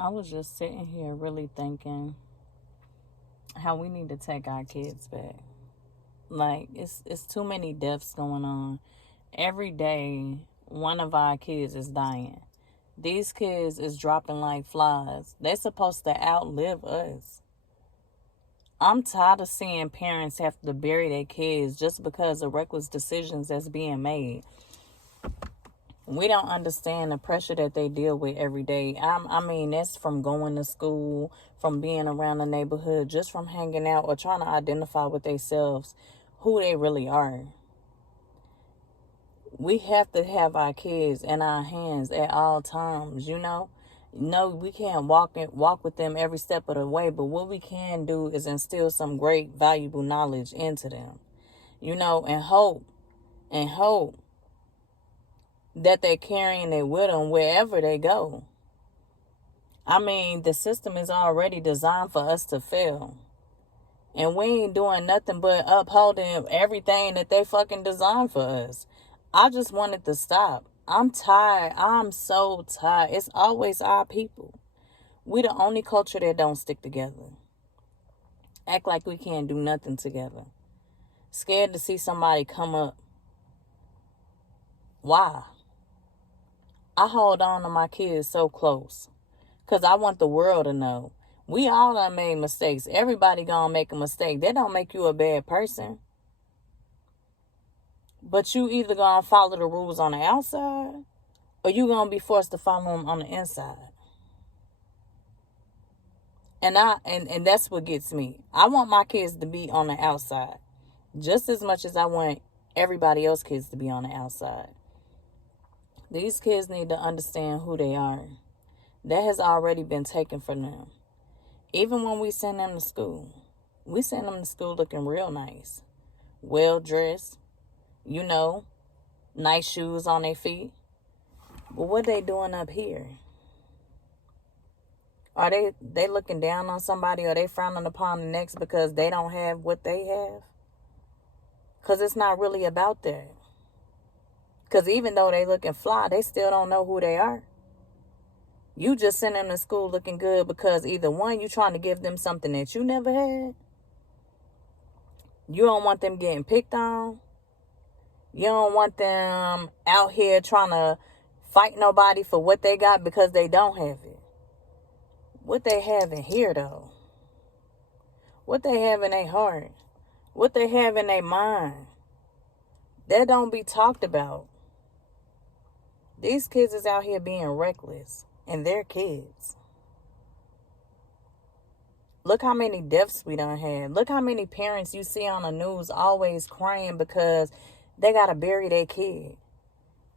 I was just sitting here really thinking how we need to take our kids back. Like it's too many deaths going on. Every day one of our kids is dying. These kids is dropping like flies. They're supposed to outlive us. I'm tired of seeing parents have to bury their kids just because of reckless decisions that's being made. We don't understand the pressure that they deal with every day. I mean, that's from going to school, from being around the neighborhood, just from hanging out or trying to identify with themselves who they really are. We have to have our kids in our hands at all times, you know. No, we can't walk with them every step of the way, but what we can do is instill some great, valuable knowledge into them, you know, and hope that they're carrying it with them wherever they go. I mean, the system is already designed for us to fail. And we ain't doing nothing but upholding everything that they fucking designed for us. I just wanted to stop. I'm tired. I'm so tired. It's always our people. We the only culture that don't stick together. Act like we can't do nothing together. Scared to see somebody come up. Why? I hold on to my kids so close. Because I want the world to know. We all done made mistakes. Everybody gonna make a mistake. That don't make you a bad person. But you either gonna follow the rules on the outside or you gonna be forced to follow them on the inside. And that's what gets me. I want my kids to be on the outside just as much as I want everybody else's kids to be on the outside. These kids need to understand who they are. That has already been taken from them. Even when we send them to school, we send them to school looking real nice, well dressed, you know, nice shoes on their feet. But what they doing up here? Are they looking down on somebody, or they frowning upon the next because they don't have what they have? Because it's not really about that. Because even though they looking fly, they still don't know who they are. You just send them to school looking good because either one, you trying to give them something that you never had. You don't want them getting picked on. You don't want them out here trying to fight nobody for what they got because they don't have it. What they have in here, though. What they have in their heart. What they have in their mind. That don't be talked about. These kids is out here being reckless. And they're kids. Look how many deaths we done had. Look how many parents you see on the news always crying because they got to bury their kid.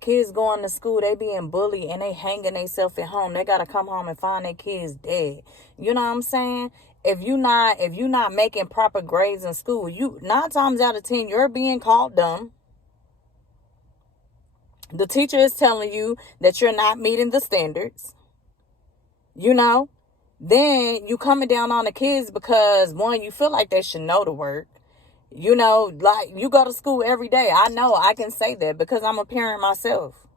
Kids going to school, they being bullied and they hanging themselves at home. They got to come home and find their kids dead. You know what I'm saying? If you not making proper grades in school, 9 times out of 10, you're being called dumb. The teacher is telling you that you're not meeting the standards. You know? Then you coming down on the kids because, one, you feel like they should know the work. You know, like, you go to school every day. I know I can say that because I'm a parent myself.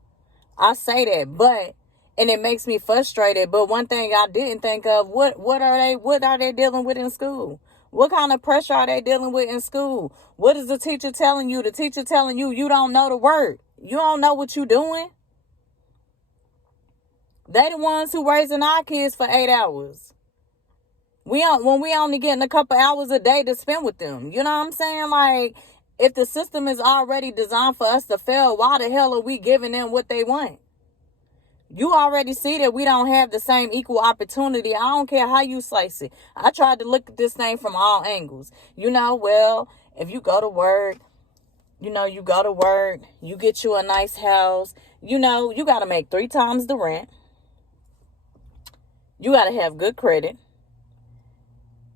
I say that, and it makes me frustrated. But one thing I didn't think of, what are they dealing with in school? What kind of pressure are they dealing with in school? What is the teacher telling you? The teacher telling you you don't know the work. You don't know what you're doing. They the ones who raising our kids for 8 hours. When we only getting a couple hours a day to spend with them. You know what I'm saying? Like, if the system is already designed for us to fail, why the hell are we giving them what they want? You already see that we don't have the same equal opportunity. I don't care how you slice it. I tried to look at this thing from all angles. You know, well, if you go to work, you get you a nice house. You know, you got to make 3 times the rent. You got to have good credit.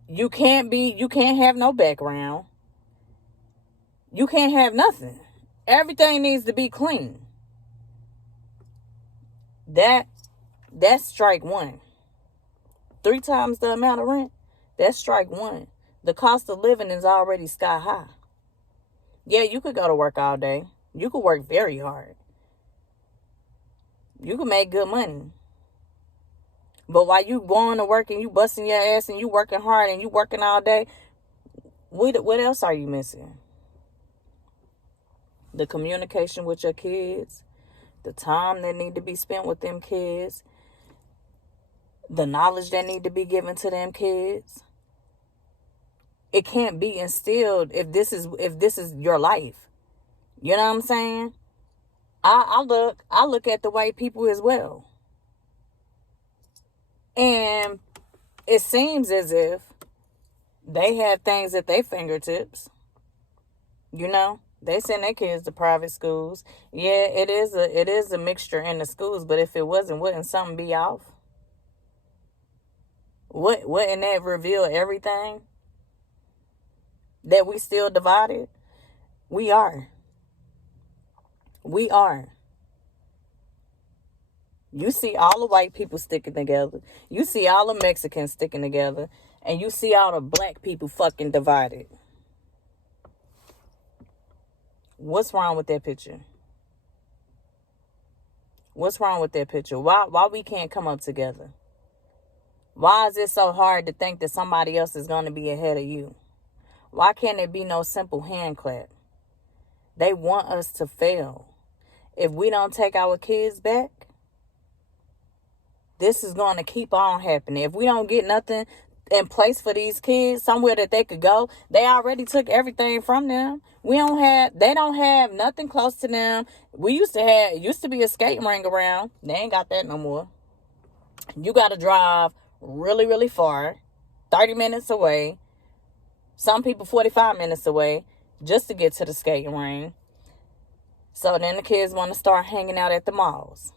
You can't have no background. You can't have nothing. Everything needs to be clean. That's strike one. 3 times the amount of rent, that's strike one. The cost of living is already sky high. Yeah, you could go to work all day. You could work very hard. You could make good money. But while you going to work and you busting your ass and you working hard and you working all day, what else are you missing? The communication with your kids, the time that need to be spent with them kids, the knowledge that need to be given to them kids. It can't be instilled if this is your life. You know what I'm saying? I look at the white people as well. And it seems as if they have things at their fingertips. You know, they send their kids to private schools. Yeah, it is a mixture in the schools, but if it wasn't, wouldn't something be off? Wouldn't that reveal everything? That we still divided? We are. We are. You see all the white people sticking together. You see all the Mexicans sticking together. And you see all the black people fucking divided. What's wrong with that picture? What's wrong with that picture? Why we can't come up together? Why is it so hard to think that somebody else is going to be ahead of you? Why can't it be no simple hand clap? They want us to fail. If we don't take our kids back, this is going to keep on happening. If we don't get nothing in place for these kids, somewhere that they could go, they already took everything from them. They don't have nothing close to them. It used to be a skating ring around. They ain't got that no more. You got to drive really, really far, 30 minutes away. Some people 45 minutes away just to get to the skating ring. So then the kids want to start hanging out at the malls.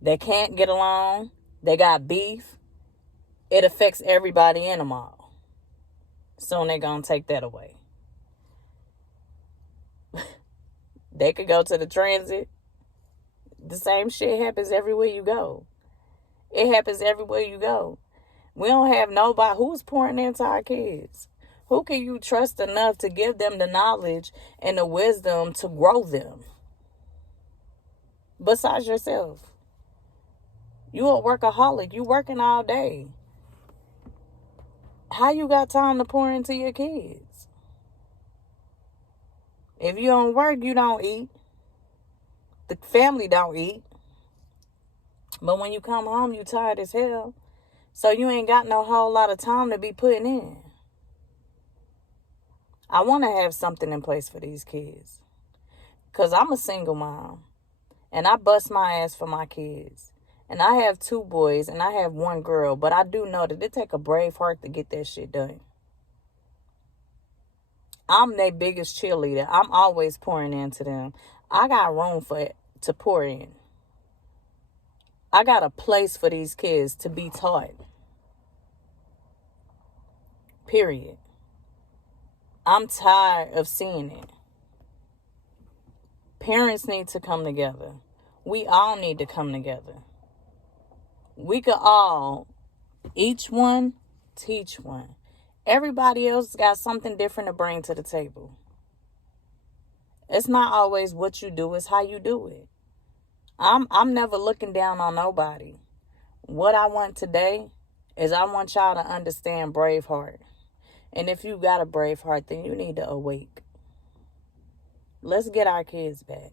They can't get along. They got beef. It affects everybody in the mall. Soon they're going to take that away. They could go to the transit. The same shit happens everywhere you go. It happens everywhere you go. We don't have nobody who's pouring into our kids. Who can you trust enough to give them the knowledge and the wisdom to grow them? Besides yourself. You a workaholic. You working all day. How you got time to pour into your kids? If you don't work, you don't eat. The family don't eat. But when you come home, you tired as hell. So you ain't got no whole lot of time to be putting in. I want to have something in place for these kids. Because I'm a single mom. And I bust my ass for my kids. And I have 2 boys and I have 1 girl. But I do know that it take a brave heart to get that shit done. I'm their biggest cheerleader. I'm always pouring into them. I got room to pour in. I got a place for these kids to be taught. Period. I'm tired of seeing it. Parents need to come together. We all need to come together. We could all, each one, teach one. Everybody else got something different to bring to the table. It's not always what you do, it's how you do it. I'm never looking down on nobody. What I want today is I want y'all to understand Braveheart. And if you got a brave heart, then you need to awake. Let's get our kids back.